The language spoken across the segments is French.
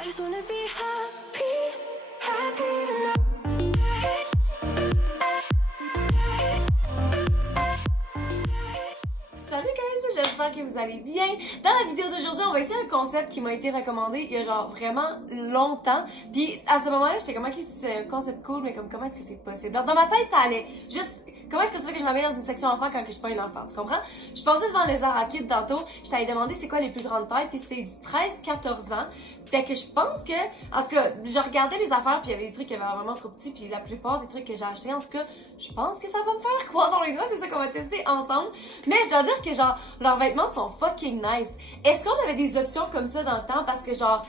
I just wanna be happy, happy tonight. Salut guys, j'espère que vous allez bien. Dans la vidéo d'aujourd'hui, on va essayer un concept qui m'a été recommandé il y a genre vraiment longtemps. Puis à ce moment-là, j'étais comme ok, c'est un concept cool, mais comme comment est-ce que c'est possible? Alors, dans ma tête, ça allait juste comment est-ce que tu veux que je m'amène dans une section enfant quand que je suis pas une enfant, tu comprends? Je passais devant les arts à kids tantôt, je t'avais demandé c'est quoi les plus grandes tailles, puis c'est du 13-14 ans. Fait que je pense que, en tout cas, je regardais les affaires, puis il y avait des trucs qui avaient vraiment trop petits, puis la plupart des trucs que j'ai achetés, en tout cas, je pense que ça va me faire croisons les doigts, c'est ça qu'on va tester ensemble. Mais je dois dire que genre, leurs vêtements sont fucking nice. Est-ce qu'on avait des options comme ça dans le temps? Parce que genre,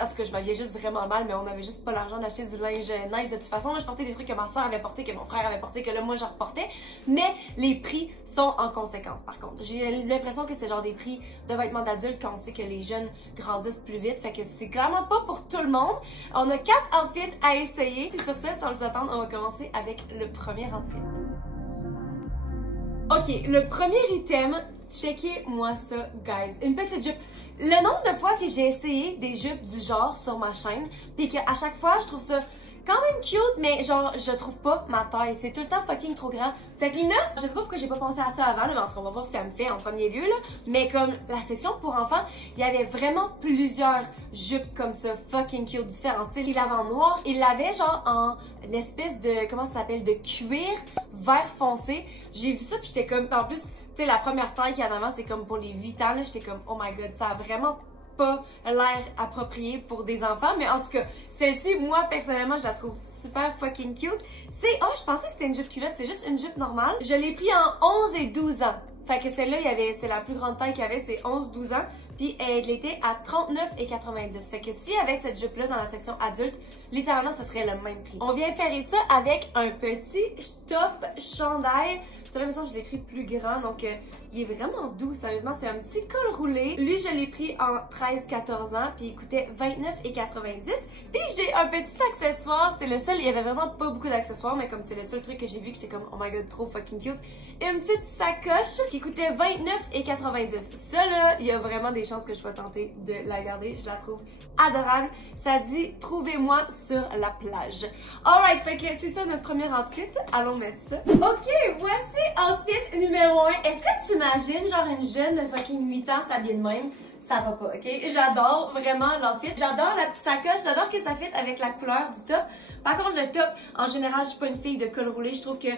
en tout cas, je m'habillais juste vraiment mal, mais on avait juste pas l'argent d'acheter du linge nice de toute façon. Là, je portais des trucs que ma soeur avait porté, que mon frère avait porté, que là, moi, j'en reportais. Mais les prix sont en conséquence, par contre. J'ai l'impression que c'est genre des prix de vêtements d'adultes quand on sait que les jeunes grandissent plus vite. Fait que c'est clairement pas pour tout le monde. On a 4 outfits à essayer. Puis sur ça, sans plus attendre, on va commencer avec le premier outfit. Ok, le premier item, checkez-moi ça, guys. Une petite jupe. Le nombre de fois que j'ai essayé des jupes du genre sur ma chaîne, pis qu'à chaque fois, je trouve ça quand même cute, mais genre, je trouve pas ma taille. C'est tout le temps fucking trop grand. Fait que là, je sais pas pourquoi j'ai pas pensé à ça avant, là, mais en tout cas, on va voir si ça me fait en premier lieu, là. Mais comme la section pour enfants, il y avait vraiment plusieurs jupes comme ça, fucking cute, différents styles. Il l'avait en noir, il l'avait genre en une espèce de, comment ça s'appelle, de cuir vert foncé. J'ai vu ça, pis j'étais comme, en plus, tu sais, la première taille qu'il y a en avant, c'est comme pour les 8 ans, là. J'étais comme, oh my god, ça a vraiment pas l'air approprié pour des enfants, mais en tout cas, celle-ci, moi, personnellement, je la trouve super fucking cute. C'est, oh, je pensais que c'était une jupe culotte, c'est juste une jupe normale. Je l'ai pris en 11 et 12 ans. Fait que celle-là, c'est la plus grande taille qu'il y avait, c'est 11-12 ans. Puis elle était à 39,90. Fait que s'il y avait cette jupe-là dans la section adulte, littéralement, ce serait le même prix. On vient pairer ça avec un petit top chandail. C'est l'impression que je l'ai pris plus grand, donc il est vraiment doux, sérieusement. C'est un petit col roulé. Lui, je l'ai pris en 13-14 ans, puis il coûtait 29,90. Puis j'ai un petit accessoire, c'est le seul, il y avait vraiment pas beaucoup d'accessoires, mais comme c'est le seul truc que j'ai vu que j'étais comme, oh my god, trop fucking cute. Une petite sacoche qui coûtait 29,90. Ça là, il y a vraiment des chances que je sois tentée de la garder. Je la trouve adorable. Ça dit, trouvez-moi sur la plage. Alright, fait que c'est ça notre premier outfit. Allons mettre ça. Ok, voici outfit numéro 1. Est-ce que tu imagines genre une jeune de fucking 8 ans s'habiller de même? Ça va pas, ok? J'adore vraiment l'outfit. J'adore la petite sacoche. J'adore que ça fit avec la couleur du top. Par contre, le top, en général, je suis pas une fille de col roulé. Je trouve que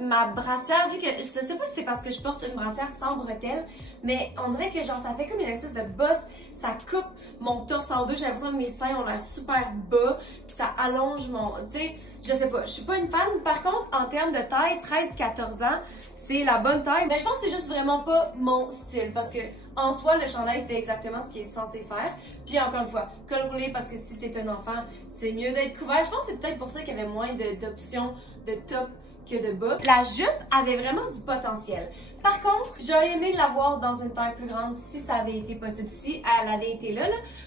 ma brassière, vu que je sais pas si c'est parce que je porte une brassière sans bretelles, mais on dirait que genre ça fait comme une espèce de bosse. Ça coupe mon torse en deux. J'ai l'impression que mes seins ont l'air super bas. Puis ça allonge mon... Tu sais, je sais pas. Je suis pas une fan. Par contre, en termes de taille, 13-14 ans, c'est la bonne taille. Mais je pense que c'est juste vraiment pas mon style. Parce que en soi, le chandail fait exactement ce qu'il est censé faire. Puis encore une fois, col roulé parce que si t'es un enfant, c'est mieux d'être couvert. Je pense que c'est peut-être pour ça qu'il y avait moins d'options de top que de bas. La jupe avait vraiment du potentiel. Par contre, j'aurais aimé l'avoir dans une taille plus grande si ça avait été possible, si elle avait été là,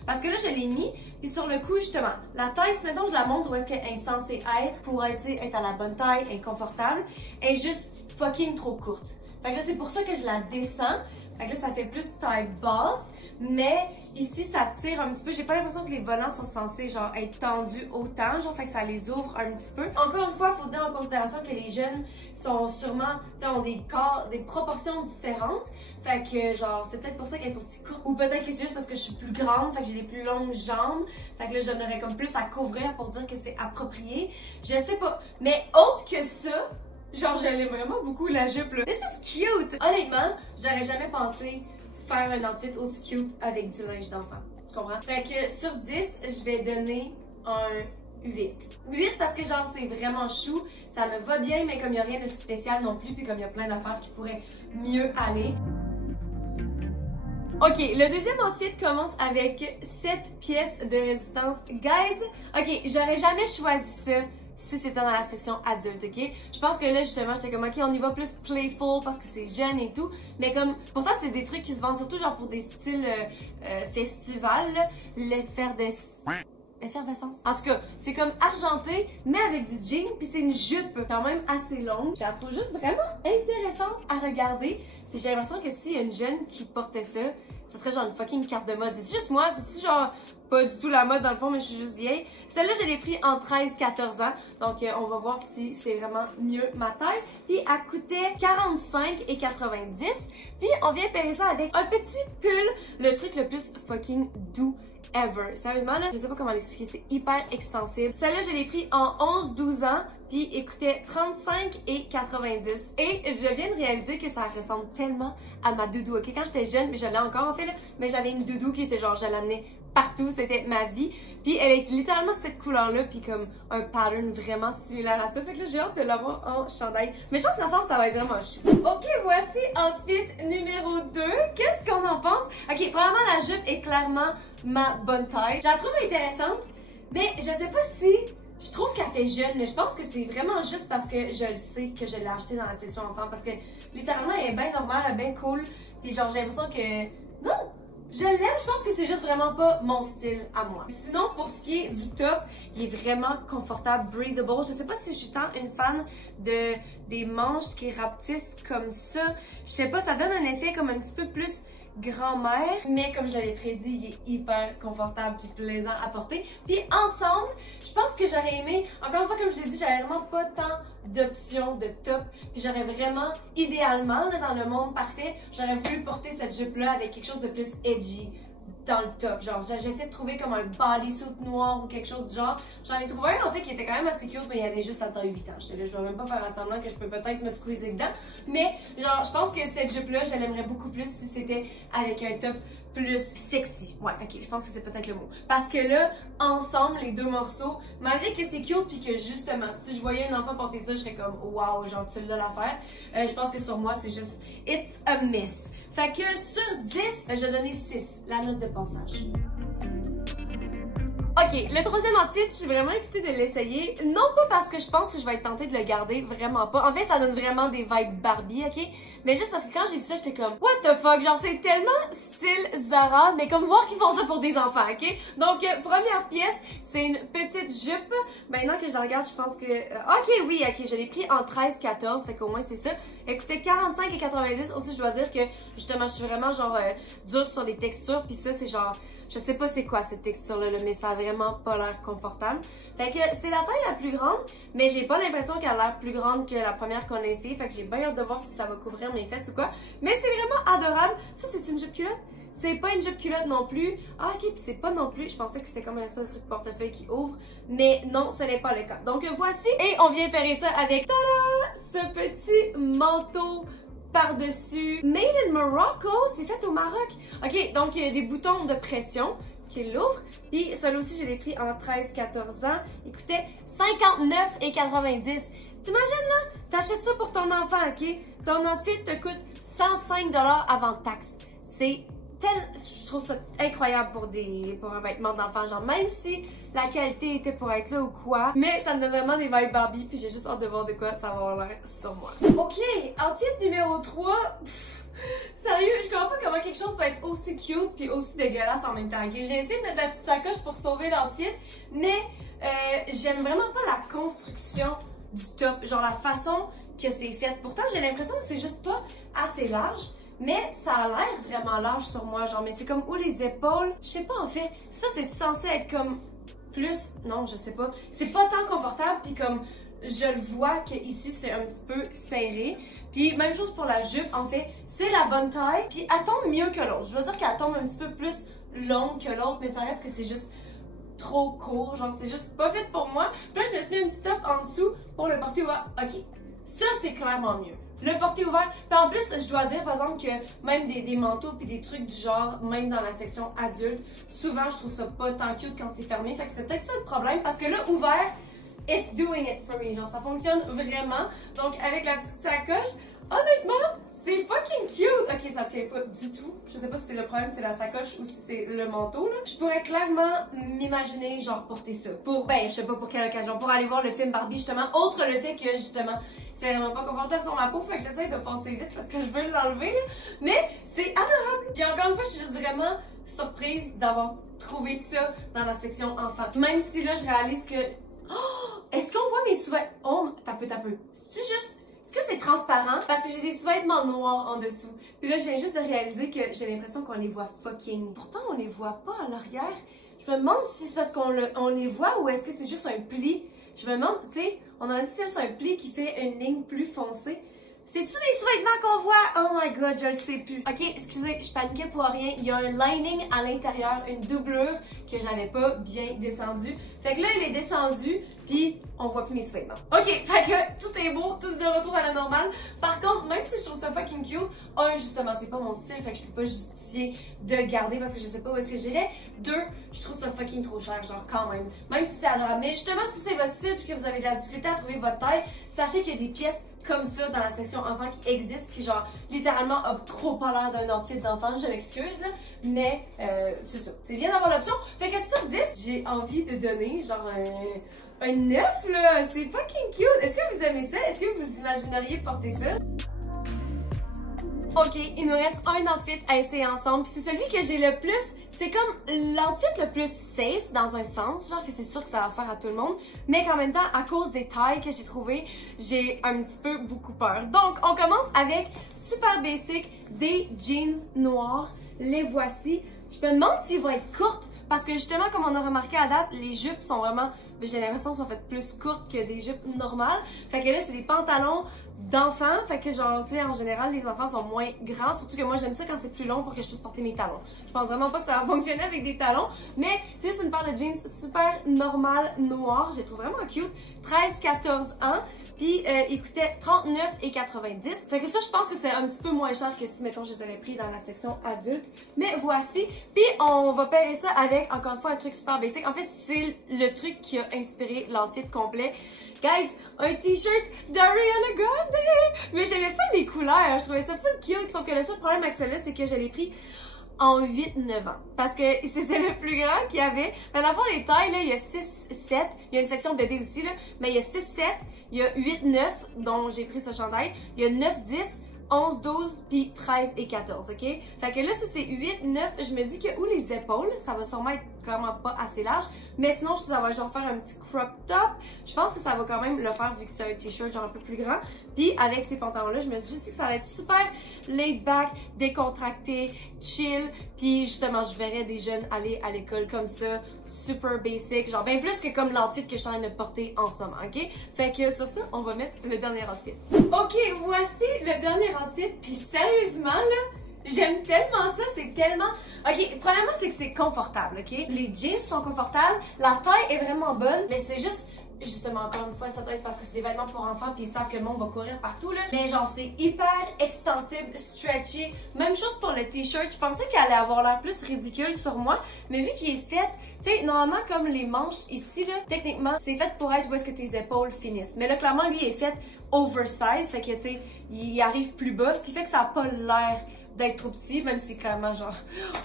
parce que là, je l'ai mis, puis sur le coup, justement, la taille, si mettons, je la montre où est-ce qu'elle est censée être pour être à la bonne taille, inconfortable, elle est juste fucking trop courte. Fait que là, c'est pour ça que je la descends. Fait que là, ça fait plus taille basse, mais ici, ça tire un petit peu. J'ai pas l'impression que les volants sont censés, genre, être tendus autant, genre, fait que ça les ouvre un petit peu. Encore une fois, il faut tenir en considération que les jeunes sont sûrement, tu sais, ont des corps, des proportions différentes. Fait que, genre, c'est peut-être pour ça qu'elle est aussi courte. Ou peut-être que c'est juste parce que je suis plus grande, fait que j'ai des plus longues jambes. Fait que là, j'en aurais comme plus à couvrir pour dire que c'est approprié. Je sais pas. Mais autre que ça, genre, j'aime vraiment beaucoup la jupe, là. This is cute! Honnêtement, j'aurais jamais pensé faire un outfit aussi cute avec du linge d'enfant. Tu comprends? Fait que sur 10, je vais donner un 8. 8 parce que genre, c'est vraiment chou. Ça me va bien, mais comme il n'y a rien de spécial non plus, puis comme il y a plein d'affaires qui pourraient mieux aller. Ok, le deuxième outfit commence avec 7 pièces de résistance. Guys, ok, j'aurais jamais choisi ça si c'était dans la section adulte, ok? Je pense que là, justement, j'étais comme, ok, on y va plus playful parce que c'est jeune et tout. Mais comme, pourtant, c'est des trucs qui se vendent surtout genre pour des styles festivals, l'effervescence. En tout cas, c'est comme argenté, mais avec du jean, puis c'est une jupe quand même assez longue. Je la trouve juste vraiment intéressante à regarder. Puis j'ai l'impression que s'il y a une jeune qui portait ça, ça serait genre une fucking carte de mode. C'est juste moi, c'est genre pas du tout la mode dans le fond, mais je suis juste vieille. Celle-là, je l'ai pris en 13-14 ans. Donc, on va voir si c'est vraiment mieux ma taille. Puis, elle coûtait 45,90. Puis, on vient payer ça avec un petit pull, le truc le plus fucking doux ever. Sérieusement, là, je sais pas comment l'expliquer, c'est hyper extensible. Celle-là, je l'ai pris en 11-12 ans, puis il coûtait 35,90. Et je viens de réaliser que ça ressemble tellement à ma doudou, ok? Quand j'étais jeune, mais je l'ai encore en fait, là, mais j'avais une doudou qui était genre, je l'amenais partout, c'était ma vie. Puis elle est littéralement cette couleur-là, puis comme un pattern vraiment similaire à ça. Fait que là, j'ai hâte de l'avoir en chandail. Mais je pense qu'ensemble, ça va être vraiment chou. Ok, voici outfit numéro 2. Qu'est-ce qu'on en pense? Ok, premièrement, la jupe est clairement ma bonne taille. Je la trouve intéressante, mais je sais pas si... Je trouve qu'elle fait jeune, mais je pense que c'est vraiment juste parce que je le sais que je l'ai acheté dans la section enfant. Parce que littéralement, elle est bien normale, elle est bien cool. Puis genre, j'ai l'impression que... Non! Je l'aime, je pense que c'est juste vraiment pas mon style à moi. Sinon, pour ce qui est du top, il est vraiment confortable, breathable. Je sais pas si je suis tant une fan des manches qui rapetissent comme ça. Je sais pas, ça donne un effet comme un petit peu plus grand-mère, mais comme je l'avais prédit, il est hyper confortable et plaisant à porter. Puis ensemble, je pense que j'aurais aimé, encore une fois, comme je l'ai dit, j'avais vraiment pas tant d'options de top, puis j'aurais vraiment, idéalement, là, dans le monde parfait, j'aurais voulu porter cette jupe-là avec quelque chose de plus edgy dans le top. Genre, j'essaie de trouver comme un bodysuit noir ou quelque chose du genre. J'en ai trouvé un, en fait, qui était quand même assez cute, mais il y avait juste à temps 8 ans. J'étais là, je vais même pas faire semblant que je peux peut-être me squeezer dedans. Mais, genre, je pense que cette jupe-là, je l'aimerais beaucoup plus si c'était avec un top plus sexy. Ouais, ok, je pense que c'est peut-être le mot. Parce que là, ensemble, les deux morceaux, malgré que c'est cute puis que justement, si je voyais un enfant porter ça, je serais comme, wow, genre, tu l'as l'affaire. Je pense que sur moi, c'est juste, it's a miss. Fait que sur 10, je vais donner 6, la note de passage. Ok, le troisième outfit, je suis vraiment excitée de l'essayer. Non pas parce que je pense que je vais être tentée de le garder, vraiment pas. En fait, ça donne vraiment des vibes Barbie, ok? Mais juste parce que quand j'ai vu ça, j'étais comme, what the fuck? Genre, c'est tellement style Zara, mais comme voir qu'ils font ça pour des enfants, ok? Donc, première pièce, c'est une petite jupe. Maintenant que je la regarde, je pense que... ok, oui, ok, je l'ai pris en 13-14, fait qu'au moins c'est ça. Elle coûtait 45,90. Aussi, je dois dire que, justement, je suis vraiment, genre, dure sur les textures, puis ça, c'est genre... Je sais pas c'est quoi cette texture-là, mais ça a vraiment pas l'air confortable. Fait que c'est la taille la plus grande, mais j'ai pas l'impression qu'elle a l'air plus grande que la première qu'on a essayée. Fait que j'ai bien hâte de voir si ça va couvrir mes fesses ou quoi. Mais c'est vraiment adorable. Ça, c'est une jupe culotte? C'est pas une jupe culotte non plus. Ah, ok, puis c'est pas non plus. Je pensais que c'était comme un espèce de truc portefeuille qui ouvre. Mais non, ce n'est pas le cas. Donc voici. Et on vient pairer ça avec, tada, ce petit manteau par-dessus Made in Morocco, c'est fait au Maroc. Ok, donc il y a des boutons de pression qui l'ouvrent. Puis celui-là aussi, je l'ai pris en 13-14 ans. Il coûtait 59,90. T'imagines là? T'achètes ça pour ton enfant, ok? Ton outfit te coûte 105$ avant taxe. C'est je trouve ça incroyable pour un vêtement d'enfant, genre même si la qualité était pour être là ou quoi, mais ça me donne vraiment des vibes Barbie, puis j'ai juste hâte de voir de quoi ça va avoir l'air sur moi. Ok, outfit numéro 3, sérieux, je comprends pas comment quelque chose peut être aussi cute puis aussi dégueulasse en même temps, ok? J'ai essayé de mettre la petite sacoche pour sauver l'outfit, mais j'aime vraiment pas la construction du top, genre la façon que c'est fait. Pourtant, j'ai l'impression que c'est juste pas assez large. Mais ça a l'air vraiment large sur moi, genre, mais c'est comme où les épaules, je sais pas en fait, ça c'est censé être comme plus, non je sais pas, c'est pas tant confortable, puis comme je le vois que ici c'est un petit peu serré, puis même chose pour la jupe, en fait, c'est la bonne taille, puis elle tombe mieux que l'autre, je veux dire qu'elle tombe un petit peu plus longue que l'autre, mais ça reste que c'est juste trop court, genre c'est juste pas fait pour moi, puis là je me suis mis un petit top en dessous pour le porter ouvert, ok, ça c'est clairement mieux. Le porter ouvert. Puis en plus, je dois dire, par exemple, que même des manteaux puis des trucs du genre, même dans la section adulte, souvent, je trouve ça pas tant cute quand c'est fermé. Fait que c'est peut-être ça le problème. Parce que là, ouvert, it's doing it for me. Genre, ça fonctionne vraiment. Donc, avec la petite sacoche, honnêtement, c'est fucking cute. Ok, ça tient pas du tout. Je sais pas si c'est le problème, c'est la sacoche ou si c'est le manteau, là. Je pourrais clairement m'imaginer, genre, porter ça. Pour, ben, je sais pas pour quelle occasion. Pour aller voir le film Barbie, justement. Autre le fait que, justement, c'est vraiment pas confortable sur ma peau, fait que j'essaie de passer vite parce que je veux l'enlever, mais c'est adorable. Puis encore une fois, je suis juste vraiment surprise d'avoir trouvé ça dans la section enfant. Même si là, je réalise que... Oh! Est-ce qu'on voit mes sous-vêtements? Oh! T'as peu. C'est-tu juste... Est-ce que c'est transparent parce que j'ai des sous-vêtements noirs en dessous. Puis là, je viens juste de réaliser que j'ai l'impression qu'on les voit fucking. Pourtant, on les voit pas à l'arrière. Je me demande si c'est parce qu'on les voit ou est-ce que c'est juste un pli. Je me demande, tu sais, on a dit c'est juste un pli qui fait une ligne plus foncée. C'est-tu les sous-vêtements qu'on voit? Oh my god, je le sais plus. Ok, excusez, je paniquais pour rien. Il y a un lining à l'intérieur, une doublure que j'avais pas bien descendue. Fait que là, il est descendu, puis on voit plus mes sous-vêtements. Ok, fait que tout est beau, tout est de retour à la normale. Par contre, même si je trouve ça fucking cute, un, justement, c'est pas mon style, fait que je peux pas justifier de le garder parce que je sais pas où est-ce que j'irais. Deux, je trouve ça fucking trop cher, genre quand même. Même si c'est adorable. Mais justement, si c'est votre style, puis que vous avez de la difficulté à trouver votre taille, sachez qu'il y a des pièces comme ça dans la section enfants qui existe, qui genre littéralement a trop pas l'air d'un outfit d'enfant, je m'excuse là, mais c'est ça, c'est bien d'avoir l'option. Fait que sur 10, j'ai envie de donner genre un 9 là, c'est fucking cute. Est-ce que vous aimez ça? Est-ce que vous imagineriez porter ça? Ok, il nous reste un outfit à essayer ensemble, puis c'est celui que j'ai le plus. C'est comme l'outfit le plus safe dans un sens, genre que c'est sûr que ça va faire à tout le monde, mais qu'en même temps, à cause des tailles que j'ai trouvées, j'ai un petit peu beaucoup peur. Donc, on commence avec super basic, des jeans noirs. Les voici. Je me demande s'ils vont être courtes, parce que justement, comme on a remarqué à date, les jupes sont vraiment, j'ai l'impression, sont faites plus courtes que des jupes normales. Fait que là, c'est des pantalons d'enfants, fait que genre, tu sais, en général, les enfants sont moins grands, surtout que moi, j'aime ça quand c'est plus long pour que je puisse porter mes talons. Je pense vraiment pas que ça va fonctionner avec des talons, mais c'est juste une paire de jeans super normale, noire, je les trouve vraiment cute, 13-14 ans, puis ils coûtaient 39,90. Fait que ça, je pense que c'est un petit peu moins cher que si, mettons, je les avais pris dans la section adulte, mais voici. Puis on va pairer ça avec, encore une fois, un truc super basic. En fait, c'est le truc qui a inspiré l'outfit complet. Guys, un t-shirt d'Ariana Grande! Mais j'aimais pas les couleurs, je trouvais ça full cute, sauf que le seul problème avec celui-là, c'est que je l'ai pris en 8-9 ans. Parce que c'était le plus grand qu'il y avait. Mais dans le fond, les tailles, là, il y a 6-7. Il y a une section bébé aussi, là. Mais il y a 6-7, il y a 8-9, dont j'ai pris ce chandail. Il y a 9-10, 11, 12, puis 13 et 14, ok? Fait que là, si c'est 8, 9, je me dis que où les épaules, ça va sûrement être clairement pas assez large. Mais sinon, ça va genre faire un petit crop top. Je pense que ça va quand même le faire vu que c'est un t-shirt genre un peu plus grand. Puis avec ces pantalons-là, je me suis juste dit que ça allait être super laid back, décontracté, chill. Puis justement, je verrais des jeunes aller à l'école comme ça, super basic, genre bien plus que comme l'outfit que je suis en train de porter en ce moment, ok? Fait que sur ça, on va mettre le dernier outfit. Ok, voici le dernier outfit. Puis sérieusement, là, j'aime tellement ça, c'est tellement... Ok, premièrement, c'est que c'est confortable, ok? Les jeans sont confortables, la taille est vraiment bonne, mais c'est juste... Justement, encore une fois, ça doit être parce que c'est des vêtements pour enfants puis ils savent que le monde va courir partout, là. Mais genre, c'est hyper extensible, stretchy. Même chose pour le t-shirt. Je pensais qu'il allait avoir l'air plus ridicule sur moi, mais vu qu'il est fait, tu sais, normalement, comme les manches ici, là, techniquement, c'est fait pour être où est-ce que tes épaules finissent. Mais là, clairement, lui, est fait oversize, fait que, tu sais, il arrive plus bas, ce qui fait que ça n'a pas l'air d'être trop petit, même si clairement, genre,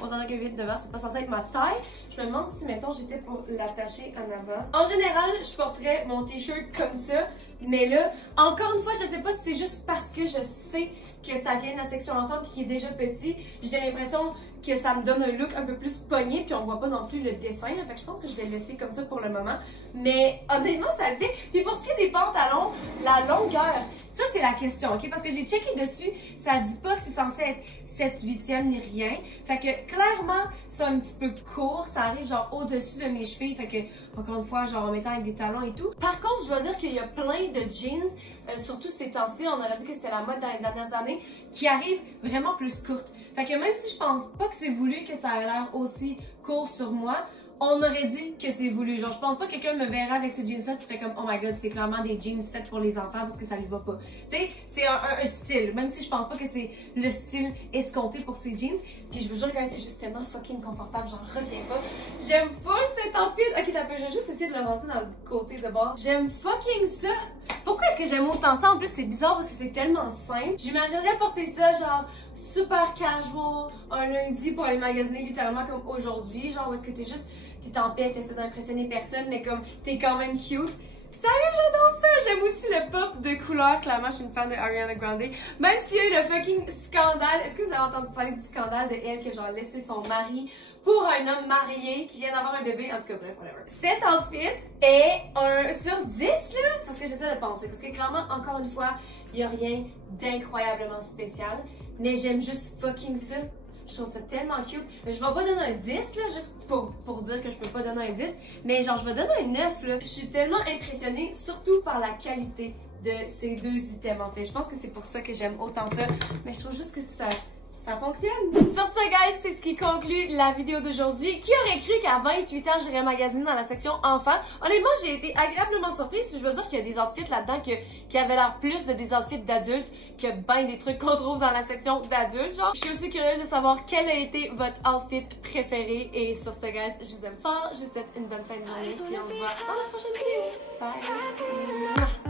on s'entend que 8-9 ans, c'est pas censé être ma taille. Je me demande si, mettons, j'étais pour l'attacher en avant. En général, je porterais mon t-shirt comme ça, mais là, encore une fois, je sais pas si c'est juste parce que je sais que ça vient de la section enfant puis qu'il est déjà petit, j'ai l'impression que ça me donne un look un peu plus pogné puis on voit pas non plus le dessin, là, fait que je pense que je vais le laisser comme ça pour le moment. Mais honnêtement, ça le fait. Puis pour ce qui est des pantalons, la longueur, ça c'est la question, ok? Parce que j'ai checké dessus, ça dit pas que c'est censé être 7/8e ni rien. Fait que clairement, c'est un petit peu court, ça arrive genre au-dessus de mes chevilles, fait que encore une fois, genre en mettant avec des talons et tout. Par contre, je dois dire qu'il y a plein de jeans, surtout ces temps-ci, on aurait dit que c'était la mode dans les dernières années, qui arrivent vraiment plus courtes. Fait que même si je pense pas que c'est voulu que ça a l'air aussi court sur moi, on aurait dit que c'est voulu. Genre, je pense pas que quelqu'un me verra avec ces jeans-là qui fait comme, oh my god, c'est clairement des jeans faits pour les enfants parce que ça lui va pas. Tu sais, c'est un style, même si je pense pas que c'est le style escompté pour ces jeans. Puis je vous jure, que c'est juste tellement fucking confortable, j'en reviens pas. J'aime full cet outfit. Ok, t'as peu, je vais juste essayer de le rentrer dans le côté de bord. J'aime fucking ça. Pourquoi est-ce que j'aime autant ça? En plus, c'est bizarre parce que c'est tellement simple. J'imaginerais porter ça, genre, super casual, un lundi pour aller magasiner littéralement comme aujourd'hui. Genre, où est-ce que t'es juste, t'es en paix, t'essaies d'impressionner personne, mais comme, t'es quand même cute. Sérieux, j'adore ça! J'aime aussi le pop de couleurs. Clairement, je suis une fan de Ariana Grande. Même s'il y a eu le fucking scandale. Est-ce que vous avez entendu parler du scandale de elle qui a genre laissé son mari pour un homme marié qui vient d'avoir un bébé. En tout cas, bref, whatever. Cet outfit est un sur 10, là. C'est parce que j'essaie de penser. Parce que clairement, encore une fois, il n'y a rien d'incroyablement spécial. Mais j'aime juste fucking ça. Je trouve ça tellement cute. Mais je vais pas donner un 10, là, juste pour dire que je peux pas donner un 10. Mais genre, je vais donner un 9, là. Je suis tellement impressionnée, surtout par la qualité de ces deux items, en fait. Je pense que c'est pour ça que j'aime autant ça. Mais je trouve juste que ça fonctionne. Sur ce, guys, c'est ce qui conclut la vidéo d'aujourd'hui. Qui aurait cru qu'à 28 ans, j'irais magasiner dans la section enfants? Honnêtement, j'ai été agréablement surprise. Je veux dire qu'il y a des outfits là-dedans qui avaient l'air plus de des outfits d'adultes que ben des trucs qu'on trouve dans la section d'adultes, genre. Je suis aussi curieuse de savoir quel a été votre outfit préféré. Et sur ce, guys, je vous aime fort. Je vous souhaite une bonne fin de journée. Puis on se voit dans la prochaine vidéo. Bye!